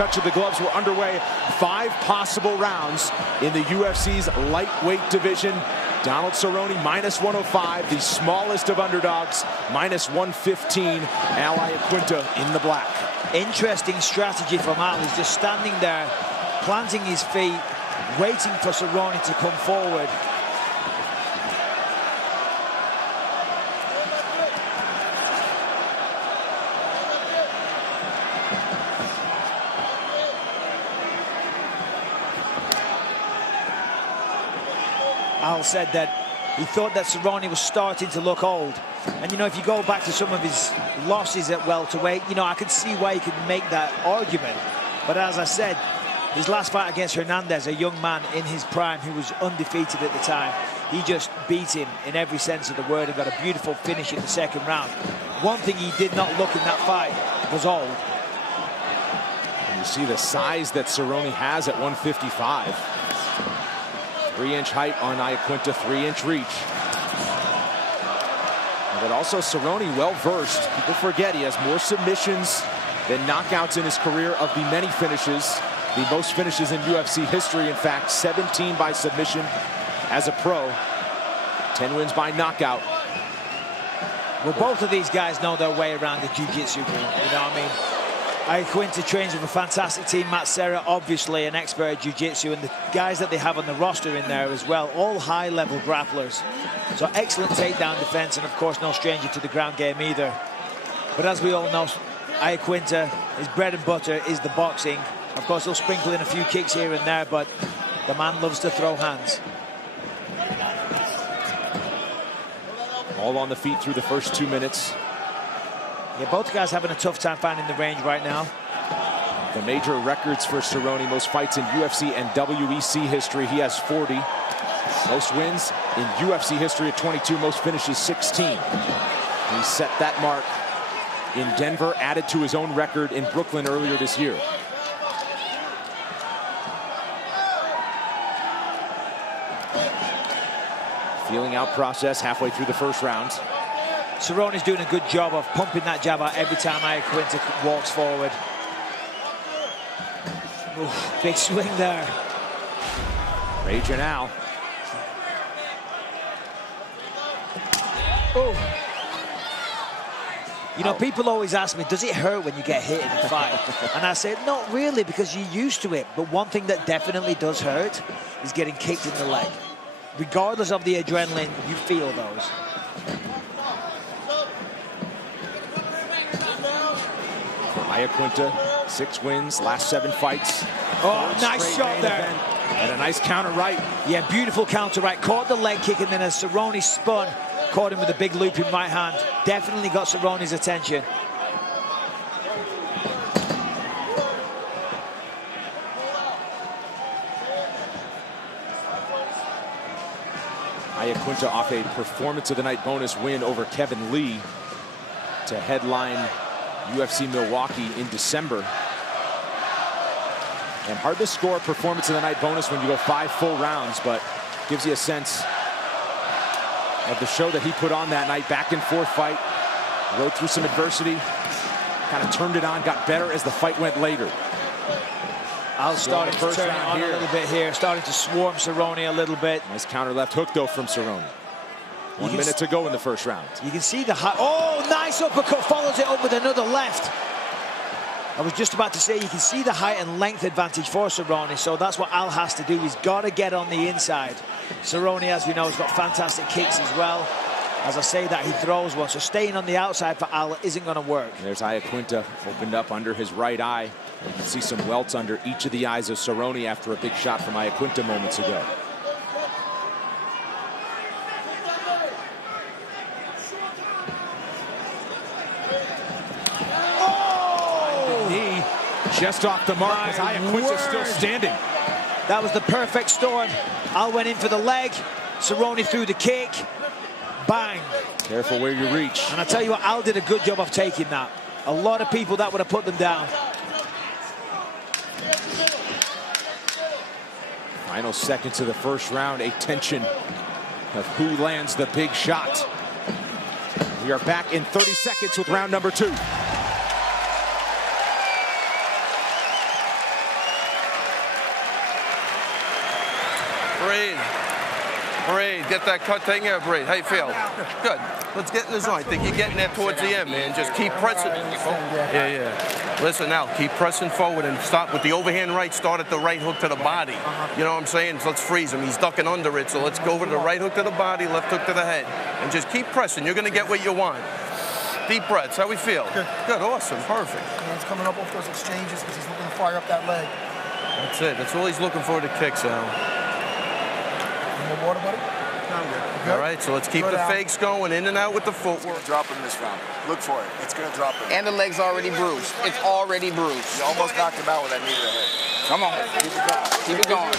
touch of the gloves. We're underway. 5 possible rounds in the UFC's lightweight division. Donald Cerrone -105, the smallest of underdogs, -115. Al Laquinta in the black. Interesting strategy from Al. He's just standing there, planting his feet, waiting for Cerrone to come forward. Al said that he thought that Cerrone was starting to look old. And, you know, if you go back to some of his losses at welterweight, you know, I could see why he could make that argument. But as I said, his last fight against Hernandez, a young man in his prime who was undefeated at the time, he just beat him in every sense of the word and got a beautiful finish in the second round. One thing he did not look in that fight was old. And you see the size that Cerrone has at 155. 3-inch height on Laquinta, 3-inch reach. But also Cerrone well-versed. People forget he has more submissions than knockouts in his career of the many finishes. The most finishes in UFC history, in fact, 17 by submission as a pro. 10 wins by knockout. Well, both of these guys know their way around the jiu-jitsu ring, you know what I mean? Laquinta trains with a fantastic team. Matt Serra, obviously an expert at jiu-jitsu, and the guys that they have on the roster in there as well, all high-level grapplers. So excellent takedown defense, and of course no stranger to the ground game either. But as we all know, Laquinta, his bread and butter is the boxing. Of course, he'll sprinkle in a few kicks here and there, but the man loves to throw hands. All on the feet through the first 2 minutes. Yeah, both guys having a tough time finding the range right now. The major records for Cerrone: most fights in UFC and WEC history, he has 40. Most wins in UFC history at 22, most finishes 16. He set that mark in Denver, added to his own record in Brooklyn earlier this year. Feeling out process halfway through the first round. Cerrone's doing a good job of pumping that jab out every time Laquinta walks forward. Oof, big swing there. Raging Al. Oh. You know, people always ask me, does it hurt when you get hit in a fight? And I say, not really, because you're used to it. But one thing that definitely does hurt is getting kicked in the leg. Regardless of the adrenaline, you feel those. Laquinta, 6 wins, last 7 fights. Oh, nice shot there. And a nice counter right. Yeah, beautiful counter right. Caught the leg kick, and then as Cerrone spun, caught him with a big looping right hand. Definitely got Cerrone's attention. Laquinta off a performance of the night bonus win over Kevin Lee to headline UFC Milwaukee in December. And hard to score a performance of the night bonus when you go 5 full rounds, but gives you a sense of the show that he put on that night. Back and forth fight, rode through some adversity, kind of turned it on, got better as the fight went later. Al starting to turn it on a little bit here, starting to swarm Cerrone a little bit. Nice counter left hook though from Cerrone. 1 minute to go in the first round. You can see the high. Oh, nice uppercut, follows it up with another left. I was just about to say, you can see the height and length advantage for Cerrone, so that's what Al has to do. He's got to get on the inside. Cerrone, as we know, has got fantastic kicks as well. As I say that, he throws one, so staying on the outside for Al isn't going to work. There's Laquinta opened up under his right eye. You can see some welts under each of the eyes of Cerrone after a big shot from Laquinta moments ago. Just off the mark as Laquinta's still standing. That was the perfect storm. Al went in for the leg. Cerrone threw the kick. Bang. Careful where you reach. And I tell you what, Al did a good job of taking that. A lot of people that would have put them down. Final seconds of the first round, a tension of who lands the big shot. We are back in 30 seconds with round number 2. Breathe. Breathe. Get that cut. Take care. Breathe. How you feel? Good. Let's get in the zone. I think you're getting there towards the end, man. Just keep pressing. Yeah. Listen now. Keep pressing forward and stop with the overhand right. Start at the right hook to the body. You know what I'm saying? So let's freeze him. He's ducking under it. So let's go over to the right hook to the body, left hook to the head. And just keep pressing. You're going to get what you want. Deep breaths. How we feel? Good. Awesome. Perfect. Hands coming up off those exchanges because he's looking to fire up that leg. That's it. That's all he's looking for, the kicks, Al. More water, buddy? All right, so let's keep the fakes going, in and out with the footwork. It's going to drop him this round. Look for it. It's going to drop him. And the leg's already bruised. It's already bruised. You almost knocked him out with that knee to the head. Come on. Keep it going.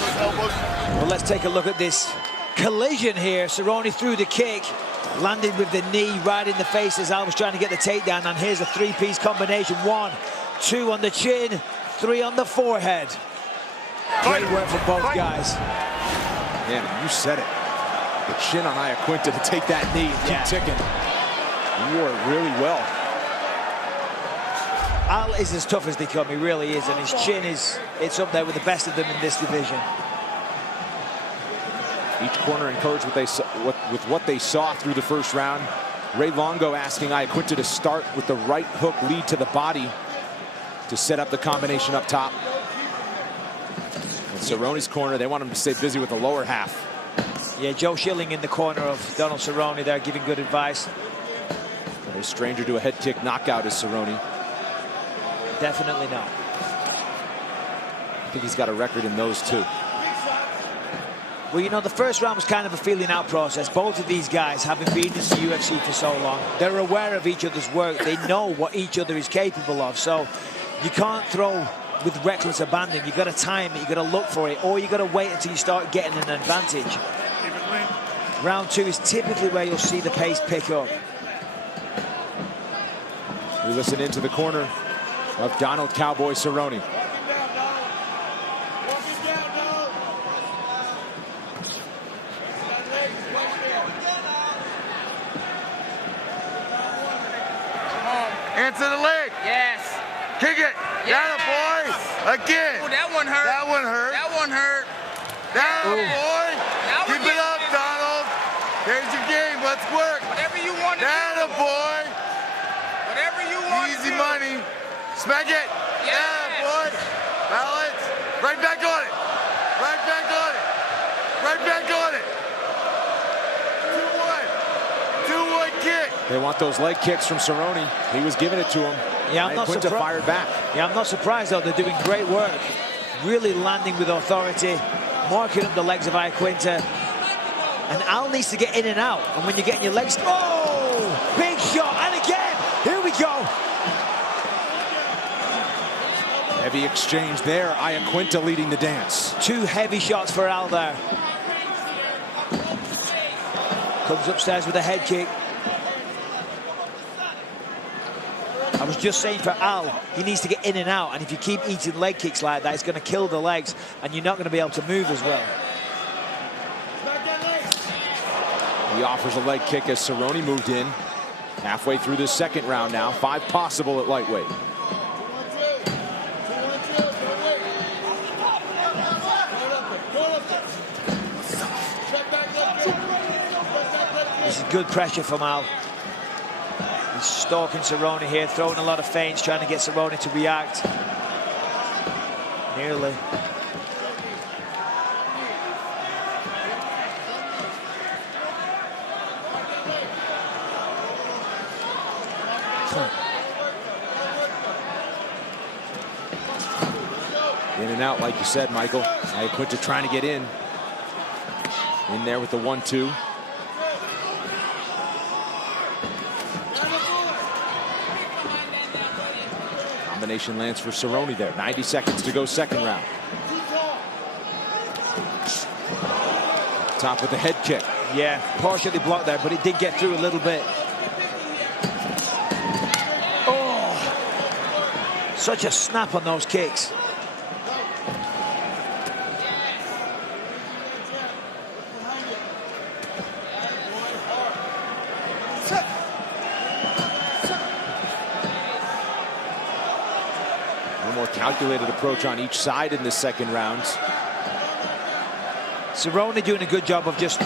Well, let's take a look at this collision here. Cerrone threw the kick, landed with the knee right in the face as Al was trying to get the takedown. And here's a three-piece combination. 1, 2 on the chin, 3 on the forehead. Great work from both guys. Yeah, you said it. The chin on Laquinta to take that knee and keep ticking. He wore it really well. Al is as tough as they come, he really is, and his chin it's up there with the best of them in this division. Each corner encouraged with what they saw through the first round. Ray Longo asking Laquinta to start with the right hook lead to the body to set up the combination up top. In Cerrone's corner, they want him to stay busy with the lower half. Yeah, Joe Schilling in the corner of Donald Cerrone there, giving good advice. A stranger to a head kick knockout is Cerrone. Definitely not. I think he's got a record in those two. Well, you know, the first round was kind of a feeling out process. Both of these guys, having been in the UFC for so long, they're aware of each other's work. They know what each other is capable of. So you can't throw with reckless abandon. You've got to time it, you've got to look for it, or you've got to wait until you start getting an advantage. Round 2 is typically where you'll see the pace pick up. We listen into the corner of Donald Cowboy Cerrone. Answer the leg. Yes. Kick it. Yes. Down, boy. Again. Oh, that one hurt. That one hurt. That one hurt. Down, boy. Now Keep it up, Donald. There's your game. Let's work. Whatever you want to Down, do. boy. Whatever you want to do. Easy money. Smack it. Yes. Down, boy. Balance. Right back on it. Right back on it. Right back on it. 2-1. 2-1 kick. They want those leg kicks from Cerrone. He was giving it to him. Yeah, I'm not Laquinta surprised. fired back. Yeah, I'm not surprised, though. They're doing great work. Really landing with authority, marking up the legs of Laquinta. And Al needs to get in and out. And when you're getting your legs... Oh! Big shot. And again! Here we go. Heavy exchange there. Laquinta leading the dance. 2 heavy shots for Al there. Comes upstairs with a head kick. I was just saying for Al, he needs to get in and out. And if you keep eating leg kicks like that, it's going to kill the legs. And you're not going to be able to move as well. He offers a leg kick as Cerrone moved in. Halfway through this second round now. 5 possible at lightweight. This is good pressure from Al. He's stalking Cerrone here, throwing a lot of feints, trying to get Cerrone to react. Nearly. In and out, like you said, Michael. Laquinta trying to get in. In there with the 1-2. Combination lands for Cerrone there. 90 seconds to go, second round. Top with the head kick. Yeah, partially blocked there, but it did get through a little bit. Oh, such a snap on those kicks. A more calculated approach on each side in this second round. Cerrone doing a good job of just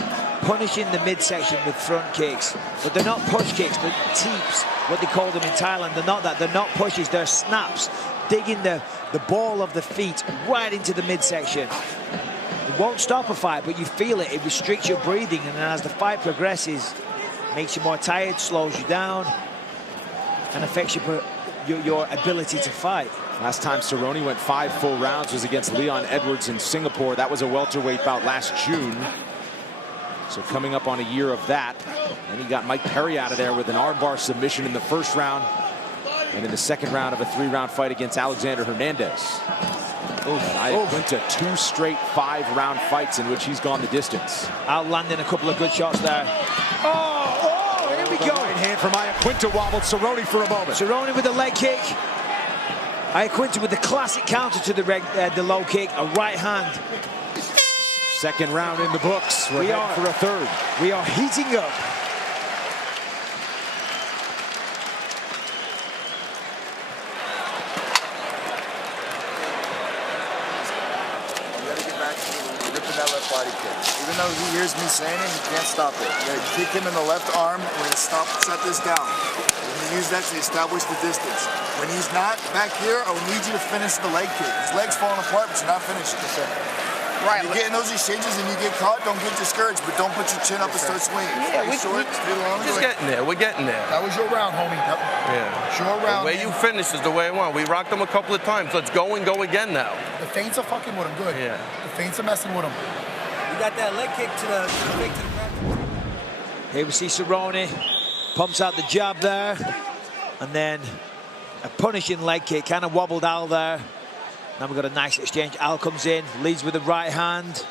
punishing the midsection with front kicks. But they're not push kicks, they're teeps, what they call them in Thailand. They're not that, they're not pushes, they're snaps. Digging the ball of the feet right into the midsection. It won't stop a fight, but you feel it. It restricts your breathing, and then as the fight progresses, makes you more tired, slows you down, and affects your ability to fight. Last time Cerrone went 5 full rounds was against Leon Edwards in Singapore. That was a welterweight bout last June. So coming up on a year of that. And he got Mike Perry out of there with an armbar submission in the first round. And in the second round of a 3-round fight against Alexander Hernandez. Laquinta, 2 straight 5-round fights in which he's gone the distance. Outlanding a couple of good shots there. Oh, here we go. Right hand from Laquinta wobbled Cerrone for a moment. Cerrone with a leg kick. Laquinta with the classic counter to the low kick, a right hand. Second round in the books. We're heading for a third. We are heating up. That left body kick. Even though he hears me saying it, he can't stop it. You gotta kick him in the left arm. We're gonna set this down. We're gonna use that to establish the distance. When he's not back here, I need you to finish the leg kick. His leg's falling apart, but you're not finishing. Right. You get in those exchanges and you get caught, don't get discouraged, but don't put your chin up and start swinging. Yeah, we're just getting there. We're getting there. That was your round, homie. Yeah. Your round. The way you finish is the way I want. We rocked him a couple of times. Let's go and go again now. The feints are fucking with him good. Yeah. The feints are messing with him. You got that leg kick to the ground. Here we see Cerrone pumps out the jab there, and then a punishing leg kick, kind of wobbled Al there. Now we've got a nice exchange. Al comes in, leads with the right hand,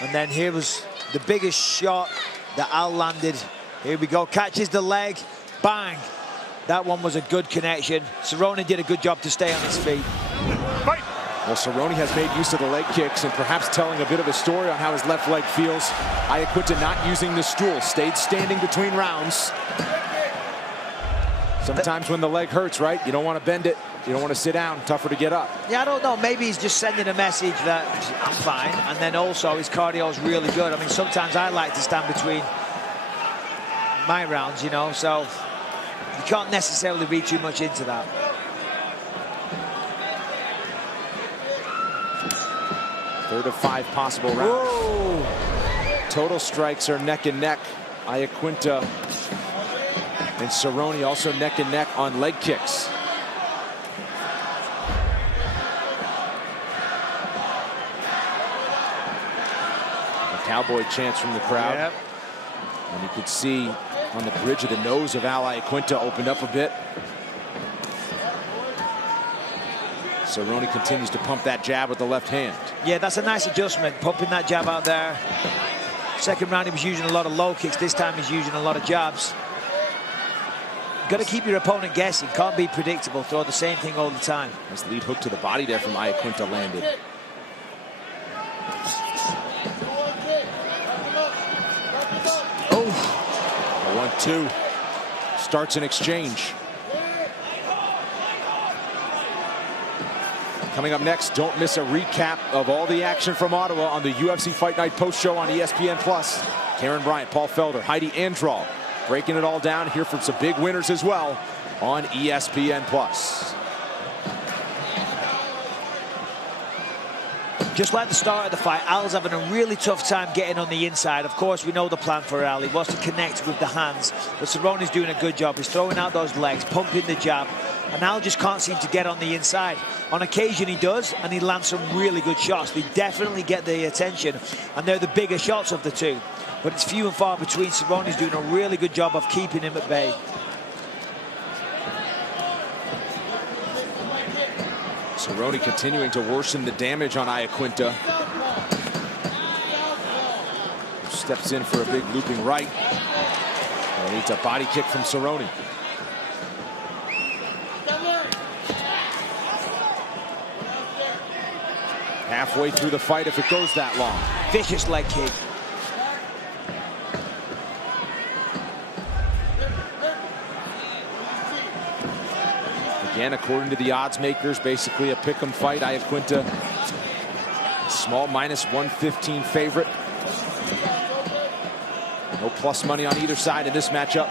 and then here was the biggest shot that Al landed. Here we go, catches the leg, bang. That one was a good connection. Cerrone did a good job to stay on his feet. Fight. Well, Cerrone has made use of the leg kicks and perhaps telling a bit of a story on how his left leg feels. Laquinta not using the stool, stayed standing between rounds. Sometimes when the leg hurts, right, you don't want to bend it. You don't want to sit down, tougher to get up. Yeah, I don't know. Maybe he's just sending a message that I'm fine. And then also his cardio is really good. I mean, sometimes I like to stand between my rounds, you know, so you can't necessarily read too much into that. Third of 5 possible rounds. Whoa. Total strikes are neck and neck. Laquinta and Cerrone also neck and neck on leg kicks. A cowboy chants from the crowd. Yep. And you could see on the bridge of the nose of Laquinta opened up a bit. Cerrone continues to pump that jab with the left hand. Yeah, that's a nice adjustment, pumping that jab out there. Second round, he was using a lot of low kicks. This time, he's using a lot of jabs. Got to keep your opponent guessing. Can't be predictable. Throw the same thing all the time. Nice lead hook to the body there from Laquinta landed. Oh. 1-2. Starts an exchange. Coming up next, don't miss a recap of all the action from Ottawa on the UFC Fight Night post show on ESPN+. Karen Bryant, Paul Felder, Heidi Andral, breaking it all down here from some big winners as well on ESPN+. Just like the start of the fight, Al's having a really tough time getting on the inside. Of course, we know the plan for Al. He wants to connect with the hands, but Cerrone's doing a good job. He's throwing out those legs, pumping the jab, and Al just can't seem to get on the inside. On occasion, he does, and he lands some really good shots. They definitely get the attention, and they're the bigger shots of the two. But it's few and far between. Cerrone's doing a really good job of keeping him at bay. Cerrone continuing to worsen the damage on Laquinta. Steps in for a big looping right. And needs a body kick from Cerrone. Halfway through the fight if it goes that long. Vicious leg kick. Again, according to the odds makers, basically a pick'em fight. Laquinta Small -115 favorite. No plus money on either side in this matchup.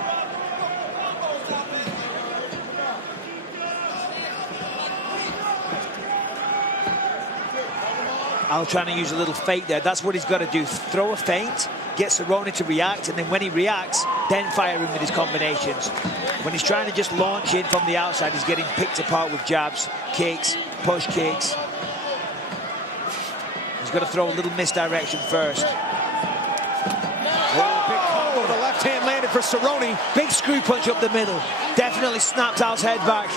Al trying to use a little feint there. That's what he's got to do. Throw a feint, get Cerrone to react, and then when he reacts, then fire him with his combinations. When he's trying to just launch in from the outside, he's getting picked apart with jabs, kicks, push kicks. He's got to throw a little misdirection first. Oh, big combo. The left hand landed for Cerrone. Big screw punch up the middle. Definitely snapped Al's head back.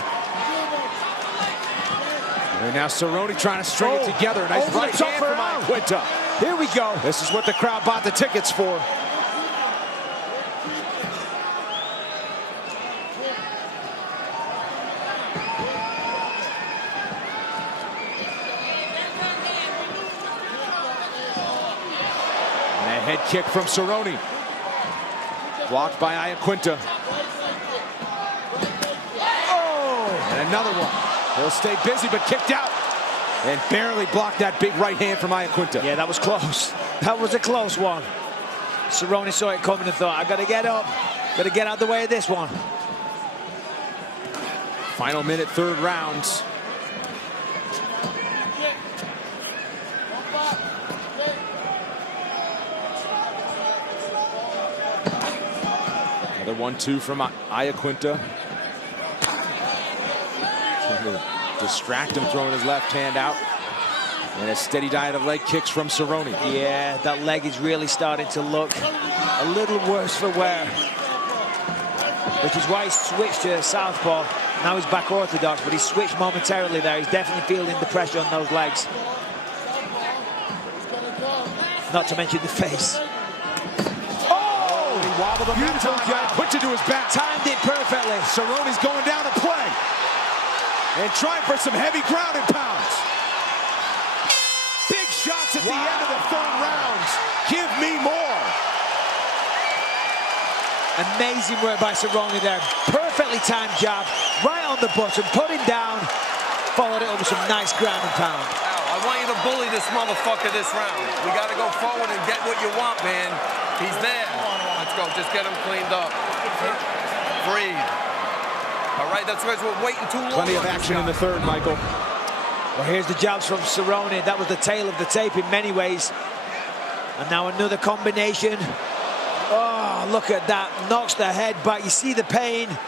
And now Cerrone trying to string it together. Nice right hand from Laquinta. Here we go. This is what the crowd bought the tickets for. And a head kick from Cerrone. Blocked by Laquinta. Oh! And another one. He'll stay busy, but kicked out. And barely blocked that big right hand from Laquinta. Yeah, that was close. That was a close one. Cerrone saw it coming and thought, I got to get up. Got to get out the way of this one. Final minute, third round. Another 1-2 from Laquinta. Trying to distract him, throwing his left hand out. And a steady diet of leg kicks from Cerrone. Yeah, that leg is really starting to look a little worse for wear. Which is why he switched to southpaw. Now he's back orthodox, but he switched momentarily there. He's definitely feeling the pressure on those legs. Not to mention the face. Oh! He wobbled him. Beautiful jab. Laquinta to his back. Timed it perfectly. Cerrone's going down to play. And trying for some heavy ground and pounds. Big shots at the end of the third round. Give me more. Amazing work by Cerrone there. Perfectly timed jab. Right on the button. Put him down. Followed it up with some nice ground and pound. Al, I want you to bully this motherfucker this round. We got to go forward and get what you want, man. He's there. Let's go. Just get him cleaned up. Breathe. All right, that's because we're waiting too long. Plenty of action in the third, Michael. Well, here's the jabs from Cerrone. That was the tail of the tape in many ways. And now another combination. Oh, look at that. Knocks the head back. You see the pain.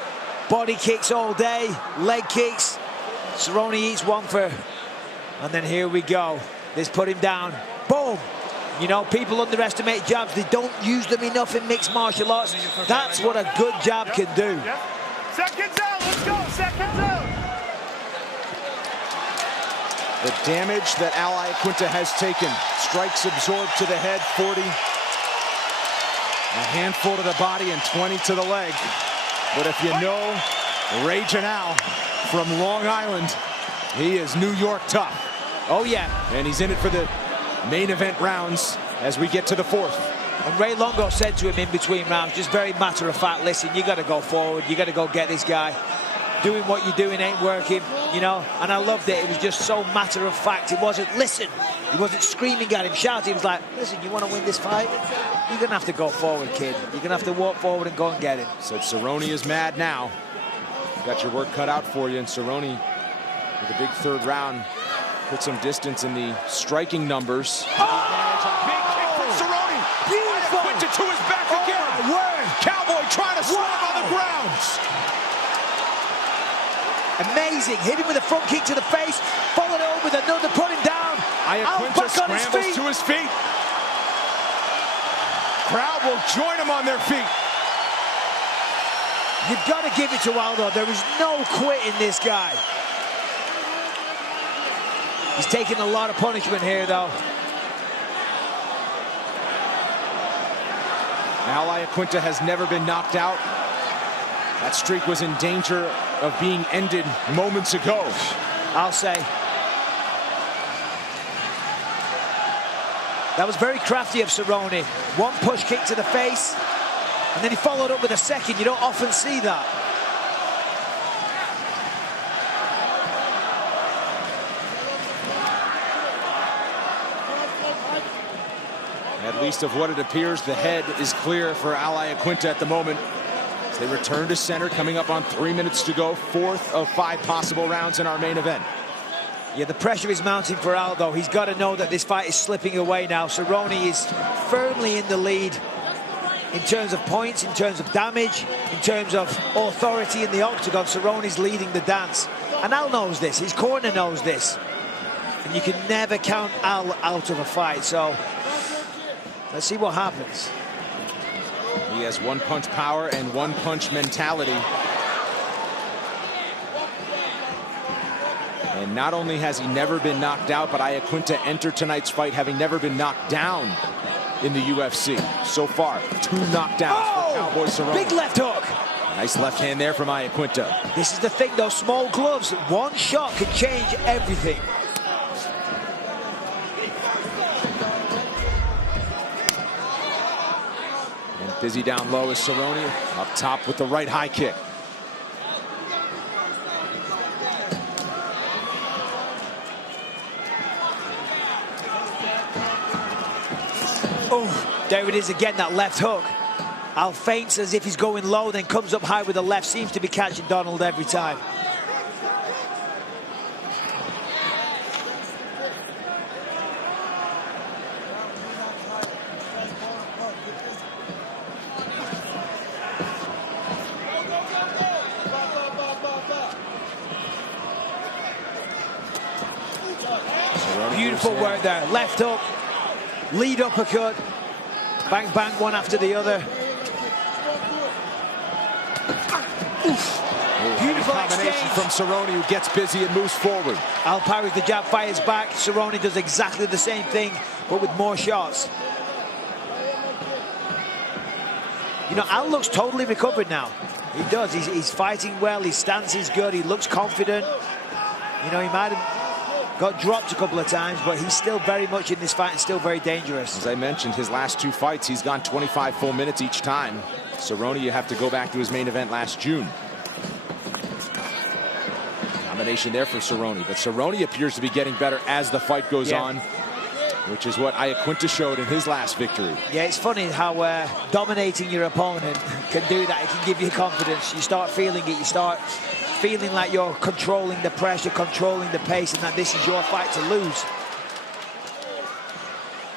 Body kicks all day. Leg kicks. Cerrone eats one for... And then here we go. This put him down. Boom. You know, people underestimate jabs. They don't use them enough in mixed martial arts. That's what a good jab can do. Seconds out, let's go, seconds out. The damage that Laquinta has taken. Strikes absorbed to the head, 40. A handful to the body and 20 to the leg. But if you know Raging Al from Long Island, he is New York tough. Oh, yeah. And he's in it for the main event rounds as we get to the fourth. And Ray Longo said to him in between rounds, just very matter of fact, listen, you got to go forward. You got to go get this guy. Doing what you're doing ain't working, you know. And I loved it. It was just so matter of fact. It wasn't, listen. He wasn't screaming at him, shouting. He was like, listen, you want to win this fight? You're going to have to go forward, kid. You're going to have to walk forward and go and get him. Said Cerrone is mad now. Got your work cut out for you. And Cerrone, with a big third round, put some distance in the striking numbers. Big kick from Cerrone. Beautiful. Laquinta to his back again. My word. Cowboy trying to slam on the ground. Amazing. Hit him with a front kick to the face. Followed it up with another, put him down. Laquinta scrambles to his feet. Crowd will join him on their feet. You've got to give it to Aldo. There is no quitting this guy. He's taking a lot of punishment here, though. Laquinta has never been knocked out. That streak was in danger of being ended moments ago. I'll say. That was very crafty of Cerrone. One push kick to the face, and then he followed up with a second. You don't often see that. At least of what it appears, the head is clear for Laquinta at the moment. As they return to center, coming up on 3 minutes to go. 4th of 5 possible rounds in our main event. Yeah, the pressure is mounting for Aldo. He's got to know that this fight is slipping away now. Cerrone is firmly in the lead in terms of points, in terms of damage, in terms of authority in the octagon. Cerrone's leading the dance. And Al knows this. His corner knows this. And you can never count Al out of a fight. So let's see what happens. He has one-punch power and one-punch mentality. And not only has he never been knocked out, but Laquinta entered tonight's fight having never been knocked down in the UFC. So far, 2 knockdowns for Cowboy Cerrone. Big left hook. Nice left hand there from Laquinta. This is the thing, those small gloves. One shot can change everything. And busy down low is Cerrone. Up top with the right high kick. Oh, there it is again, that left hook. Al feints as if he's going low, then comes up high with the left. Seems to be catching Donald every time. Beautiful work there. Left hook, lead uppercut, bang, bang, one after the other. Beautiful combination exchange from Cerrone, who gets busy and moves forward. Al parries the jab, fires back. Cerrone does exactly the same thing, but with more shots. You know, Al looks totally recovered now. He does. He's fighting well. His stance is good. He looks confident. You know, he might have got dropped a couple of times, but he's still very much in this fight and still very dangerous. As I mentioned, his last 2 fights, he's gone 25 full minutes each time. Cerrone, you have to go back to his main event last June. Combination there for Cerrone, but Cerrone appears to be getting better as the fight goes on, which is what Laquinta showed in his last victory. Yeah, it's funny how dominating your opponent can do that. It can give you confidence. You start feeling it. You start feeling like you're controlling the pressure, controlling the pace, and that this is your fight to lose.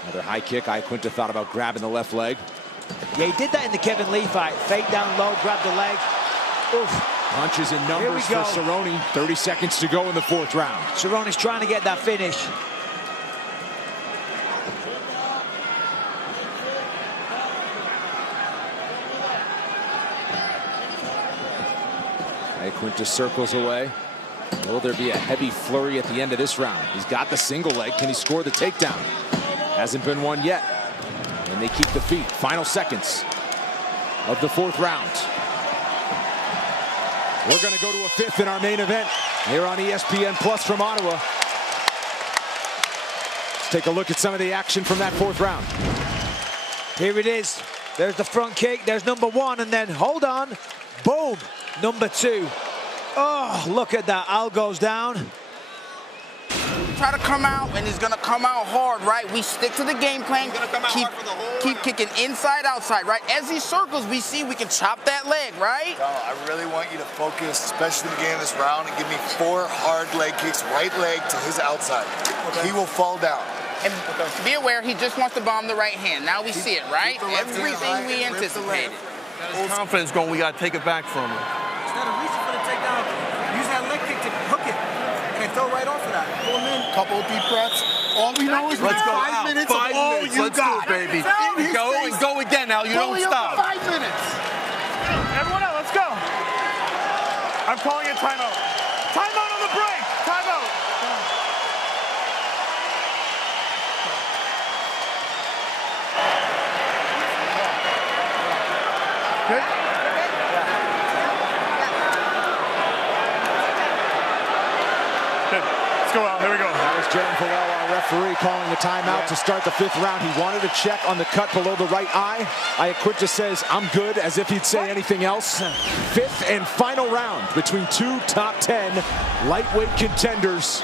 Another high kick. Laquinta thought about grabbing the left leg. Yeah, he did that in the Kevin Lee fight. Fake down low, grab the leg. Oof. Punches in numbers for Cerrone. 30 seconds to go in the 4th round. Cerrone's trying to get that finish. Laquinta circles away. Will there be a heavy flurry at the end of this round? He's got the single leg. Can he score the takedown? Hasn't been one yet. And they keep the feet. Final seconds of the 4th round. We're going to go to a 5th in our main event here on ESPN Plus from Ottawa. Let's take a look at some of the action from that 4th round. Here it is. There's the front kick. There's number 1, and then hold on. Boom. Number 2. Oh, look at that. Al goes down. Try to come out, and he's going to come out hard, right? We stick to the game plan. Keep kicking inside, outside, right? As he circles, we see we can chop that leg, right? Donald, I really want you to focus, especially in the beginning of this round, and give me 4 hard leg kicks, right leg to his outside. Okay. He will fall down. And be aware, he just wants to bomb the right hand. Now we see it, right? Everything we anticipated. His confidence going, we got to take it back from him. Instead of reaching for the takedown, use that leg kick to hook it and throw right off of that. Pull him in. Couple of deep breaths. All we know is let's go 5 minutes of 5 all minutes. you Let's got. do it, baby. Go and go again now. You don't stop. 5 minutes. Everyone out, let's go. I'm calling a timeout. Timeout on the break. Timeout. Good? Good. Let's go out. Here we go. That was Jeremy Farrell, our referee, calling a timeout to start the 5th round. He wanted a check on the cut below the right eye. Laquinta says, I'm good, as if he'd say anything else. 5th and final round between 2 top 10 lightweight contenders.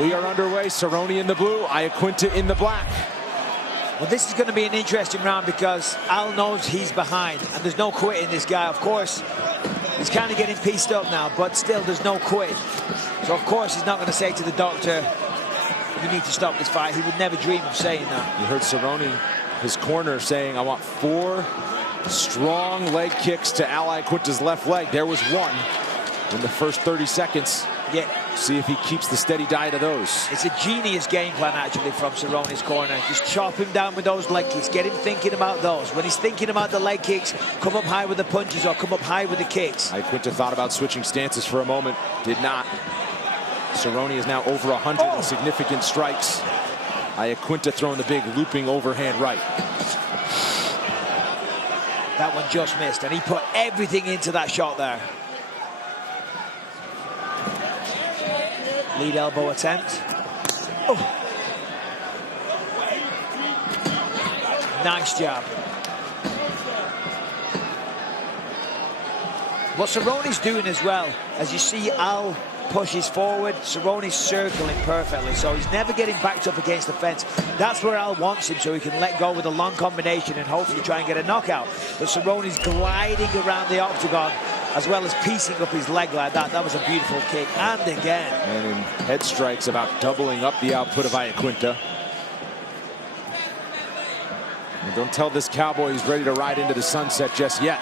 We are underway. Cerrone in the blue, Laquinta in the black. Well, this is going to be an interesting round because Al knows he's behind, and there's no quitting this guy. Of course, he's kind of getting pieced up now, but still, there's no quit. So, of course, he's not going to say to the doctor, you need to stop this fight. He would never dream of saying that. You heard Cerrone, his corner, saying, I want 4 strong leg kicks to Laquinta's left leg. There was one in the first 30 seconds. Yeah. See if he keeps the steady diet of those. It's a genius game plan, actually, from Cerrone's corner. Just chop him down with those leg kicks. Get him thinking about those. When he's thinking about the leg kicks, come up high with the punches or come up high with the kicks. Laquinta thought about switching stances for a moment. Did not. Cerrone is now over 100 in significant strikes. Laquinta throwing the big looping overhand right. That one just missed, and he put everything into that shot there. Lead elbow attempt. Oh. Nice jab. What Cerrone's doing as well, as you see Al pushes forward, Cerrone's circling perfectly, so he's never getting backed up against the fence. That's where Al wants him, so he can let go with a long combination and hopefully try and get a knockout. But Cerrone's gliding around the octagon, as well as piecing up his leg like that. That was a beautiful kick, and again. And in head strikes, about doubling up the output of Laquinta. And don't tell this cowboy he's ready to ride into the sunset just yet.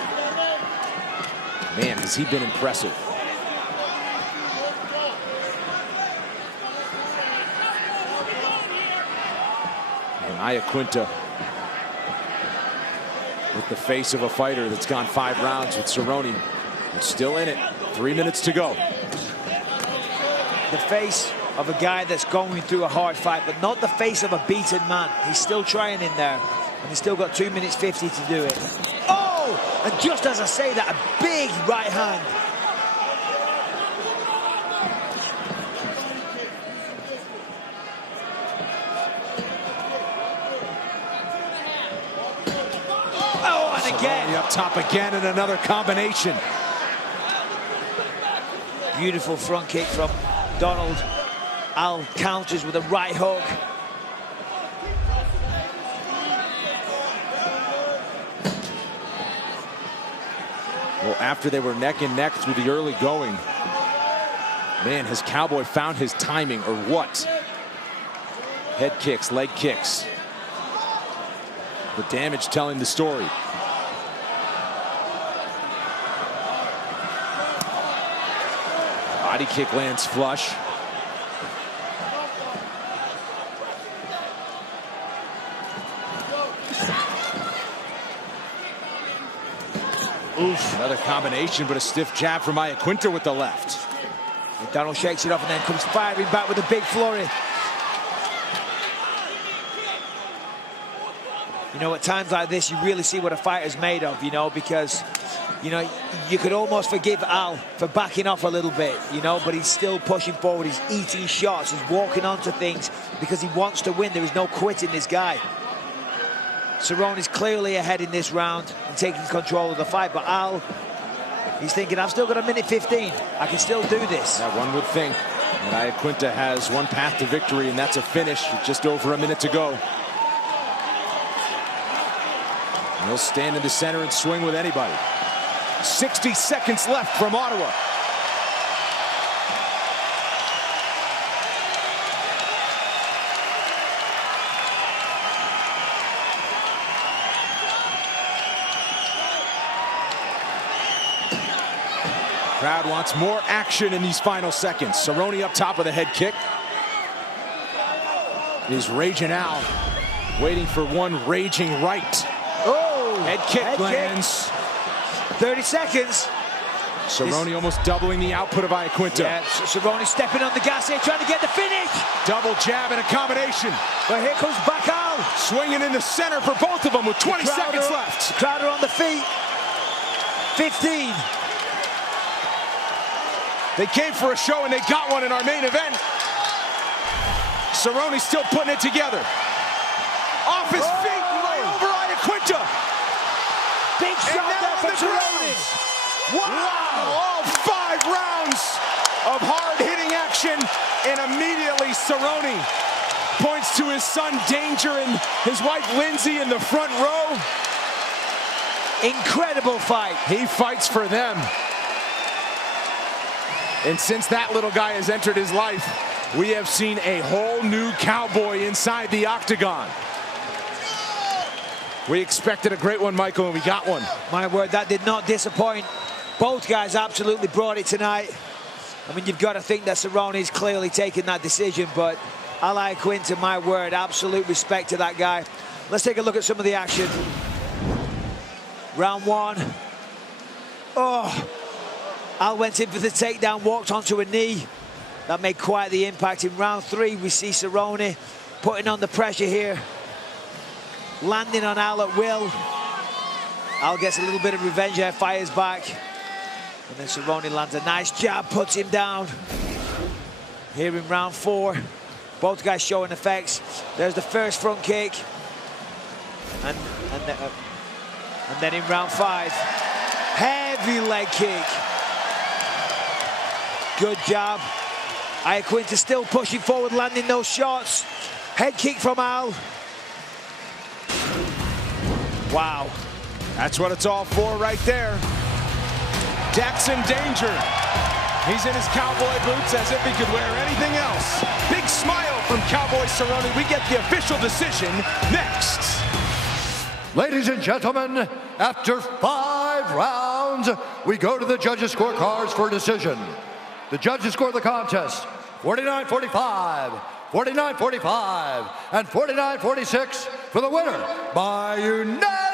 Man, has he been impressive. And Laquinta with the face of a fighter that's gone 5 rounds with Cerrone. Still in it. 3 minutes to go. The face of a guy that's going through a hard fight, but not the face of a beaten man. He's still trying in there, and he's still got 2 minutes 50 to do it. Oh! And just as I say that, a big right hand. Oh, and again. Cerrone up top again, and another combination. Beautiful front kick from Donald. Al counters with a right hook. Well, after they were neck and neck through the early going, man, has Cowboy found his timing or what? Head kicks, leg kicks. The damage telling the story. Body kick lands flush. Oof, another combination, but a stiff jab from Laquinta with the left. And Donald shakes it off and then comes firing back with a big flurry. You know, at times like this, you really see what a fighter's made of, you know, because, you know, you could almost forgive Al for backing off a little bit, you know, but he's still pushing forward. He's eating shots. He's walking onto things because he wants to win. There is no quitting this guy. Cerrone is clearly ahead in this round and taking control of the fight, but Al, he's thinking, I've still got a minute 15. I can still do this. Yeah, one would think that Laquinta has one path to victory, and that's a finish with just over a minute to go. And he'll stand in the center and swing with anybody. 60 seconds left from Ottawa. Crowd wants more action in these final seconds. Cerrone up top with a head kick. Is Raging Al waiting for one raging right. Oh! Head kick lands. 30 seconds. Cerrone almost doubling the output of Laquinta. Yeah, Cerrone stepping on the gas here, trying to get the finish. Double jab and a combination. But here comes back Al. Swinging in the center for both of them with 20 seconds left. Crowder on the feet. 15. They came for a show and they got one in our main event. Cerrone still putting it together. Off his feet, right over Laquinta. Big shot there from Cerrone. Wow! All 5 rounds of hard-hitting action, and immediately Cerrone points to his son Danger and his wife Lindsay in the front row. Incredible fight. He fights for them. And since that little guy has entered his life, we have seen a whole new cowboy inside the octagon. We expected a great one, Michael, and we got one. My word, that did not disappoint. Both guys absolutely brought it tonight. I mean, you've got to think that Cerrone's clearly taken that decision, but Laquinta, my word, absolute respect to that guy. Let's take a look at some of the action. Round one. Oh, Al went in for the takedown, walked onto a knee. That made quite the impact. In round three, we see Cerrone putting on the pressure here, landing on Al at will. Al gets a little bit of revenge there, fires back. And then Cerrone lands a nice jab, puts him down. Here in round four, both guys showing effects. There's the first front kick. And then in round five, heavy leg kick. Good job. Laquinta still pushing forward, landing those shots. Head kick from Al. Wow. That's what it's all for right there. Jackson Danger. He's in his cowboy boots as if he could wear anything else. Big smile from Cowboy Cerrone. We get the official decision next. Ladies and gentlemen, after 5 rounds, we go to the judges' scorecards for a decision. The judges score the contest 49-45, 49-45, and 49-46 for the winner by unanimous